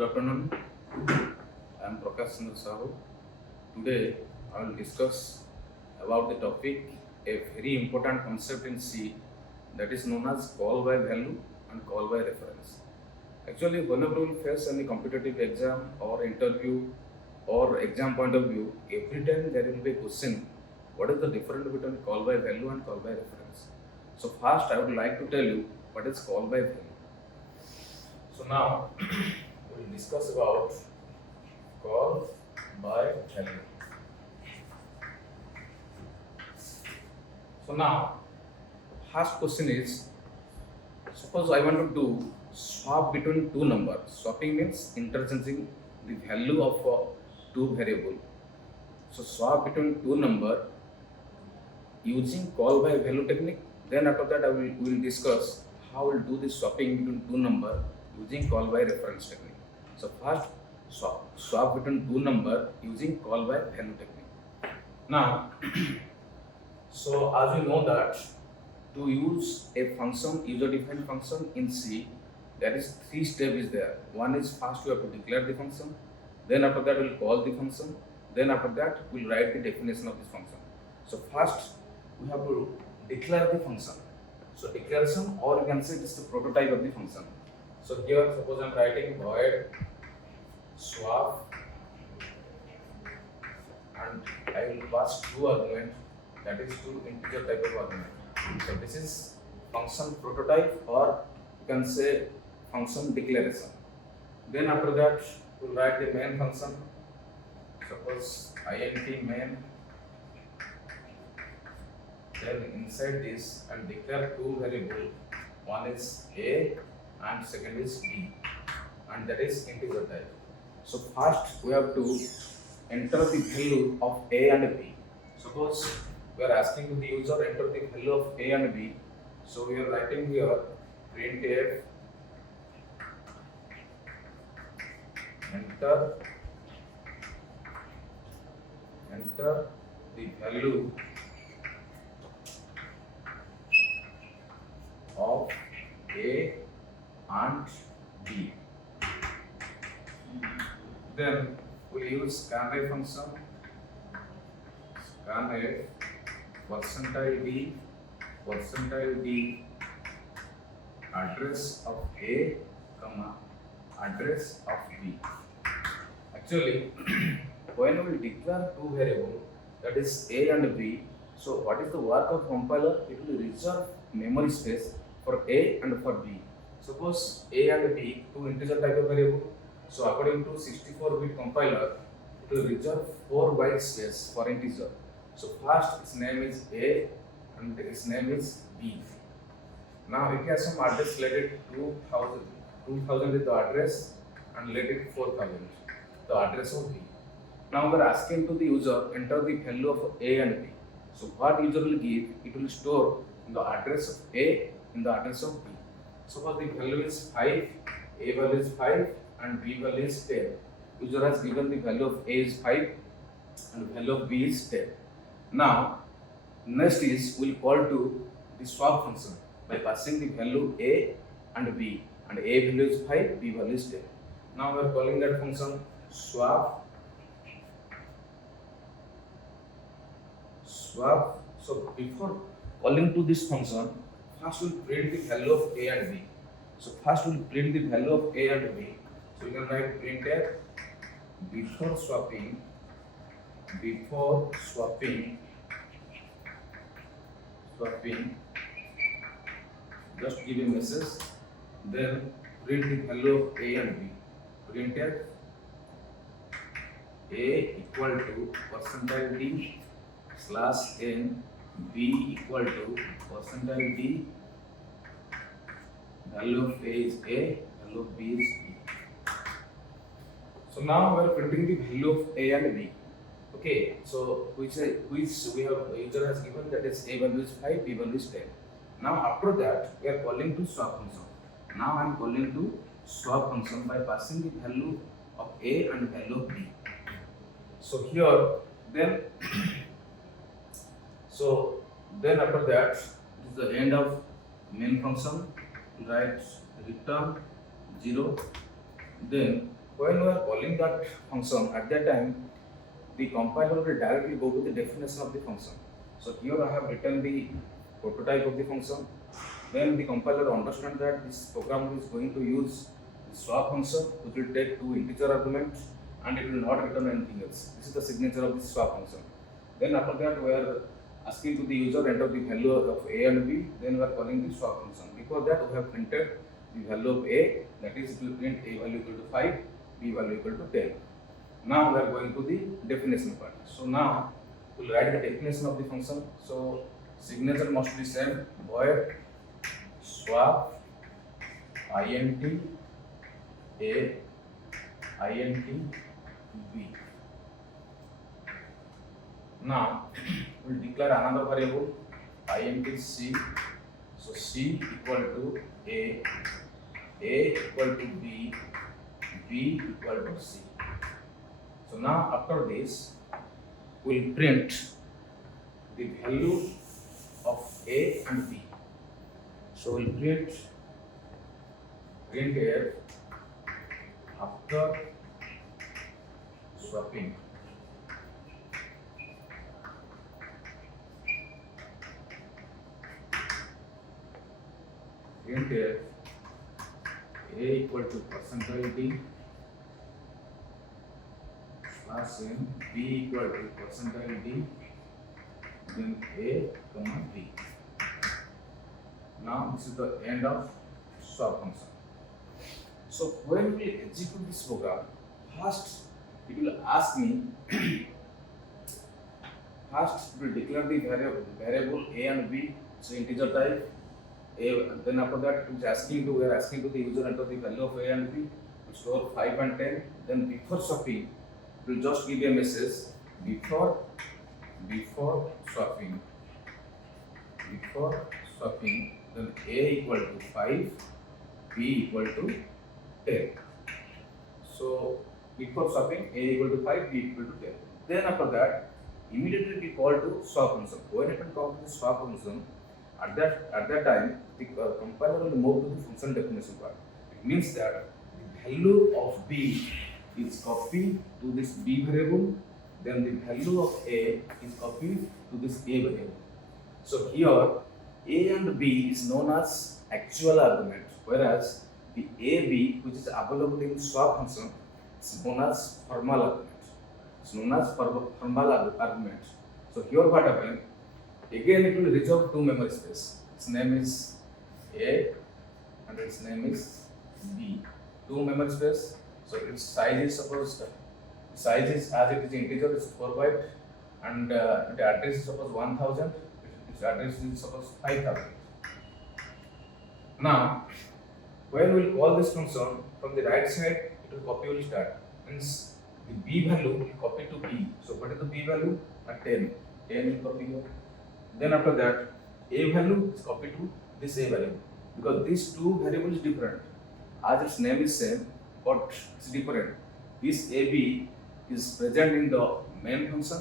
Good afternoon. I am Prakash Chandra Sahoo. Today I will discuss about the topic a very important concept in C, that is known as call by value and call by reference. Actually, whenever we face any competitive exam or interview or exam point of view, every time there will be a question, what is the difference between call by value and call by reference? So first I would like to tell you what is call by value. So now we will discuss about call by value. So now first question is, suppose I want to do swap between two numbers. Swapping means interchanging the value of two variable. So swap between two number using call by value technique. Then after that we will discuss how we will do the swapping between two number using call by reference technique. So first swap between two number using call by value technique. Now so as you know that to use a function, user defined function in C, that is three steps is there. One is first we have to declare the function, then after that we'll call the function, then after that we'll write the definition of this function. So first we have to declare the function. So declaration, or you can say this is the prototype of the function. So here suppose I am writing void swap and I will pass two argument, that is two integer type of argument. So this is function prototype, or you can say function declaration. Then after that we will write the main function. Suppose int main. Then inside this and declare two variable. One is a and second is b, and that is integer type. So first we have to enter the value of a and b. Suppose we are asking the user enter the value of a and b. So we are writing here printf enter the value of a and b. Then we use scanf function. Scanf percentile d address of a comma address of b. Actually when we declare two variable, that is a and b, so what is the work of compiler? It will reserve memory space for a and for b. Suppose a and b, two integer type of variable, so according to 64-bit compiler, it will reserve 4 byte space for integer. So first its name is a and its name is b. Now it has some address, let it 2000 is the address and let it 4000 the address of b. Now we are asking to the user enter the value of a and b. So what user will give, it will store the address of a in the address of b. Suppose the value is 5, a value is 5 and b value is 10. User has given the value of a is 5 and value of b is 10. Now next is we will call to the swap function by passing the value a and b, and a value is 5, b value is 10. Now we are calling that function swap. So before calling to this function, first we will print the value of a and b. So first we will print the value of a and b. So you can write printf before swapping, just give a message, then print the value of a and b. Printf a equal to percentile d slash n, b equal to percentile d, value of a is a, value of b is b. So now we are printing the value of a and b. Okay, so which we have user has given, that is a value is 5, b value is 10. Now after that we are calling to swap function. Now I am calling to swap function by passing the value of a and value of b. So here then then after that, it is the end of main function. Write return 0. Then when we are calling that function, at that time the compiler will directly go to the definition of the function. So here I have written the prototype of the function. Then the compiler understands that this program is going to use the swap function, which will take two integer arguments and it will not return anything else. This is the signature of the swap function. Then after that we are asking to the user enter the value of a and b. Then we are calling the swap function. Before that we have printed the value of a, that is it will print a value equal to 5, b value equal to 10. Now we are going to the definition part. So now we will write the definition of the function. So signature must be same, void swap int a int b. Now we will declare another variable int c. So c equal to a equal to b equal to c. So now after this we will print the value of a and b. So we will print here after swapping here a equal to percentage d slash n, b equal to percentage d, then a comma b. Now this is the end of swap function. So when we execute this program, first it will ask me first we will declare the variable a and b, so integer type a. Then after that we are asking to the user enter the value of a and b, to store 5 and 10. Then before swapping we will just give a message before swapping then a equal to 5, b equal to 10. So before swapping a equal to 5, b equal to 10. Then after that immediately we call to swap function. When it will come to the swap function, at that time the compiler will move to the function definition part. It means that the value of b is copied to this b variable, then the value of a is copied to this a variable. So here a and b is known as actual argument, whereas the ab which is available in swap function is known as formal argument. So here what happened? Again it will reserve two memory space. Its name is a and its name is b. Two memory space. So its size is as it is integer is 4 byte, and the address is suppose 1000. Its address is suppose 5000. Now when we will call this function, from the right side it will copy will start. Means the b value will copy to b. So what is the b value? At 10. 10 will copy here. Then after that a value is copied to this a value, because these two variables different. As its name is same, but it's different. This ab is present in the main function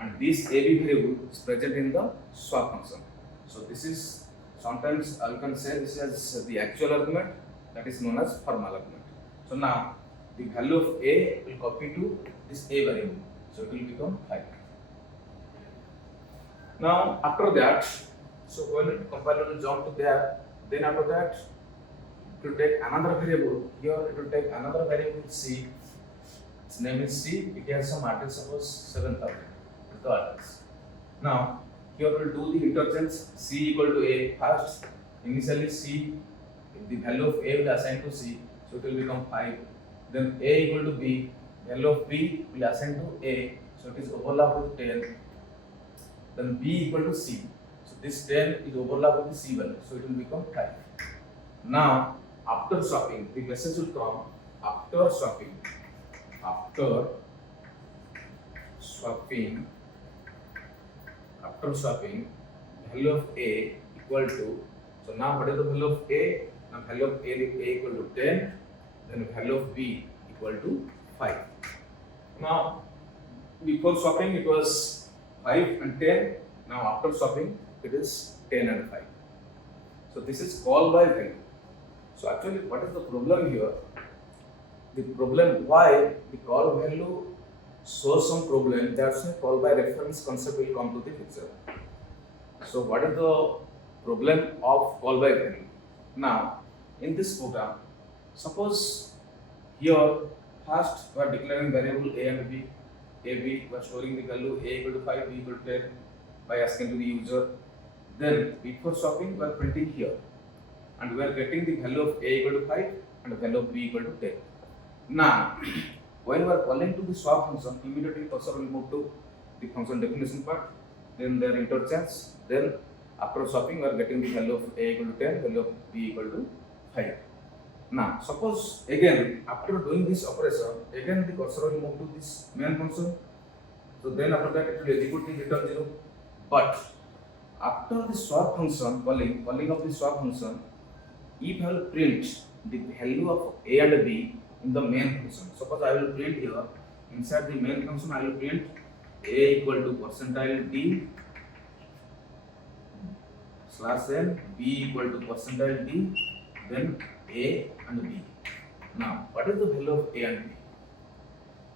and this ab variable is present in the swap function. So this is sometimes you can say this as the actual argument, that is known as formal argument. So now the value of a will copy to this a variable, so it will become 5. Now after that, so when the compiler will jump to there, then after that it will take another variable. Here it will take another variable c. Its name is c. It has some address, suppose 7000. The address. Now here we will do the interchange c equal to a. First initially c, the value of a will assign to c, so it will become 5. Then a equal to b, value of b will assign to a, so it is overlap with 10. Then b equal to c, so this 10 is overlap with the c value, so it will become 5. Now after swapping, the message will come after swapping, value of a equal to, so now what is the value of a? Now value of a equal to 10, then value of b equal to 5. Now before swapping it was 5 and 10, now after swapping it is 10 and 5. So this is call by value. So actually what is the problem here? the problem why the call value shows some problem, that's why call by reference concept will come to the picture. So what is the problem of call by value? Now in this program, suppose here first we are declaring variable a and b. A b we are storing the value a equal to 5, b equal to 10 by asking to the user. Then before swapping we are printing here and we are getting the value of a equal to 5 and the value of b equal to 10. Now when we are calling to the swap function, immediately cursor will move to the function definition part, then their interchange, then after swapping we are getting the value of a equal to 10, value of b equal to 5. Now suppose again after doing this operation, again the cursor will move to this main function, so then after that it will execute the return 0. But after the swap function calling of the swap function, if I will print the value of a and b in the main function, suppose I will print here inside the main function, I will print a equal to percentile d slash n, b equal to percentile d, then a and b. Now what is the value of a and b?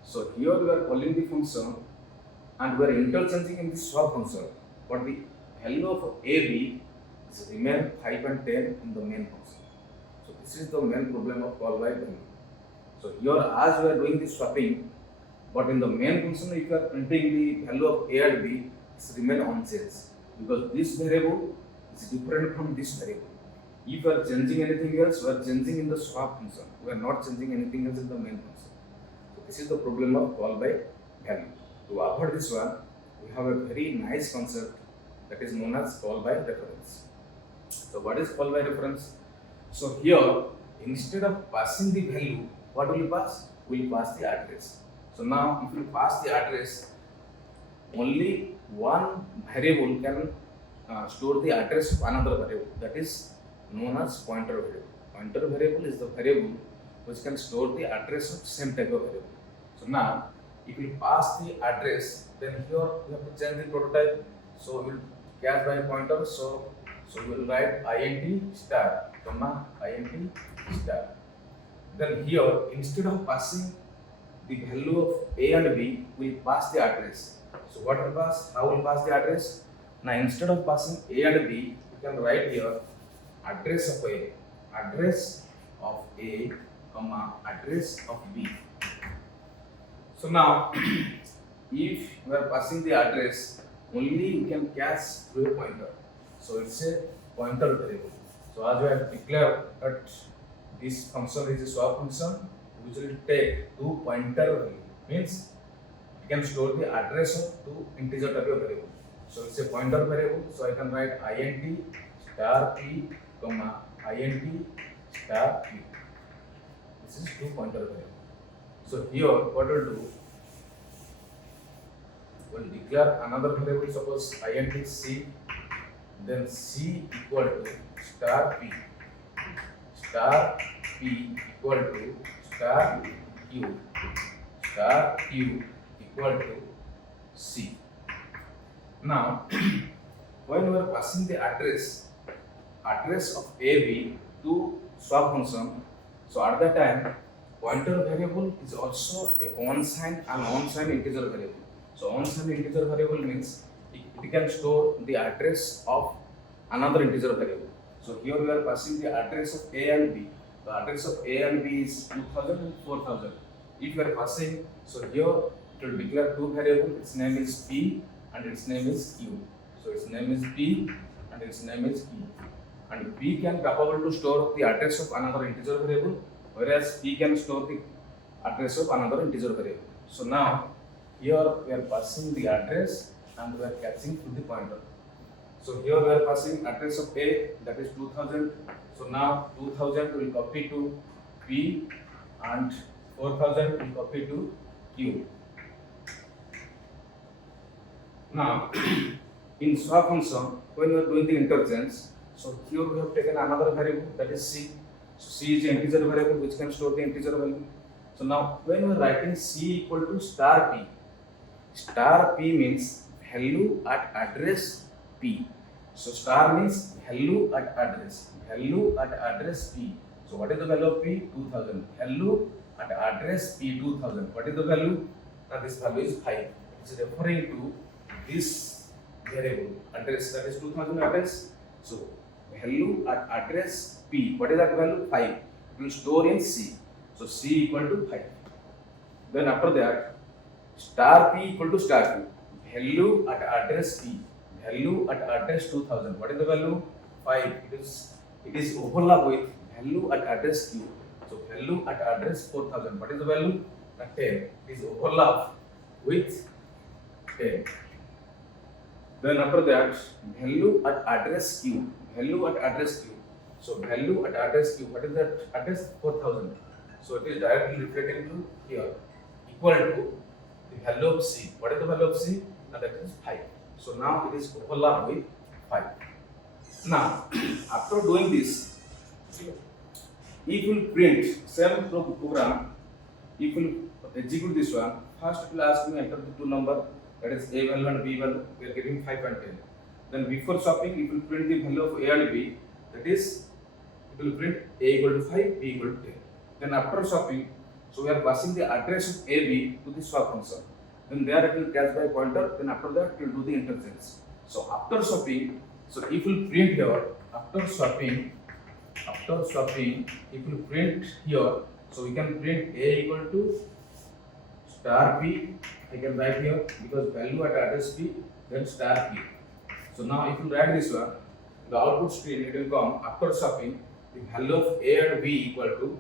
So here we are calling the function and we are interchanging in the swap function, but the value of a b is remain 5 and 10 in the main function. So this is the main problem of call by value. So here as we are doing the swapping, but in the main function if you are printing the value of a and b, it remain unchanged because this variable is different from this variable. If you are changing anything else, we are changing in the swap function. We are not changing anything else in the main function. So this is the problem of call by value. To avoid this one, we have a very nice concept that is known as call by reference. So what is call by reference? So here, instead of passing the value, what will you pass? We will pass the address. So now if you pass the address, only one variable can store the address of another variable, that is known as pointer variable. Pointer variable is the variable which can store the address of same type of variable. So now if we pass the address, then here we have to change the prototype. So we will catch by pointer. So we will write int star comma int star. Then here instead of passing the value of a and b, we will pass the address. So what will pass? How will pass the address? Now instead of passing a and b, you can write here address of a, comma address of b. So now if we are passing the address, only we can catch through a pointer. So it's a pointer variable. So as we have declared that this function is a swap function which will take two pointer value, means it can store the address of two integer type of variable. So it's a pointer variable. So I can write int star p comma int star p. This is two pointer variable. So here what we'll do, we'll declare another variable, suppose int c, then c equal to star p equal to star q equal to c. Now when we are passing the address of ab to swap function, so at that time pointer variable is also a unsigned and unsigned integer variable. So unsigned integer variable means it can store the address of another integer variable. So here we are passing the address of a and b. The address of a and b is 2000 and 4000. If we are passing, so here it will declare two variables. Its name is p and its name is q. So its name is p and its name is q. And p can capable to store the address of another integer variable, whereas p can store the address of another integer variable. So now here we are passing the address and we are catching to the pointer. So here we are passing address of a, that is 2000. So now 2000 will copy to p and 4000 will copy to q. Now in swap function, when we are doing the interchange, so here we have taken another variable, that is c. So c is an integer variable which can store the integer value. So now when we are writing c equal to star p means value at address p. So star means value at address p. So what is the value of p? 2000. Value at address P 2000. What is the value? Now this value is 5. It is referring to this variable address, that is 2000 address. So value at address P, what is that value? 5. It will store in C. So C equal to 5. Then after that, star P equal to star Q. Value at address P, value at address 2000. What is the value? 5. It is overlap with value at address Q. So value at address 4000. What is the value? 10. It is overlap with 10. Then after that, value at address Q. Value at address Q. So value at address Q. What is that address? 4000. So it is directly reflecting to here, equal to the value of C. What is the value of C? Now that is 5. So now it is overlap with 5. Now after doing this, if you print same program, if you execute this one, first it will ask me enter the two number, that is A value and B value. We are getting 5 and 10. Then before swapping, if you print the value of A and B, that is it will print A equal to 5, B equal to 10. Then after swapping, so we are passing the address of AB to the swap function. Then there it will catch by pointer. Then after that it will do the interchange. So after swapping, so if you print here, after swapping, if you print here, so we can print A equal to star P. I can write here because value at address P, then star P. So now if you write this one, the output screen it will come after swapping the value of A and B equal to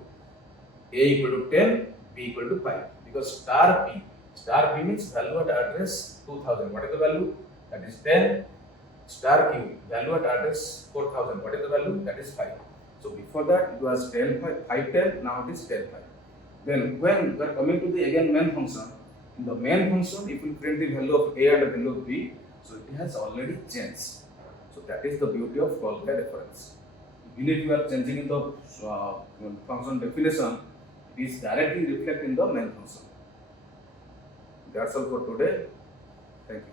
A equal to 10, B equal to 5. Because star P means value at address 2000. What is the value? That is 10. Star Q, value at address 4000. What is the value? That is 5. So before that it was 10, 5, 10. Now it is 10, 5. Then when we are coming to the again main function, in the main function, if we print the value of A and the value of B, so it has already changed. So that is the beauty of call by reference. Even if you are changing in the function definition, it is directly reflected in the main function. That's all for today. Thank you.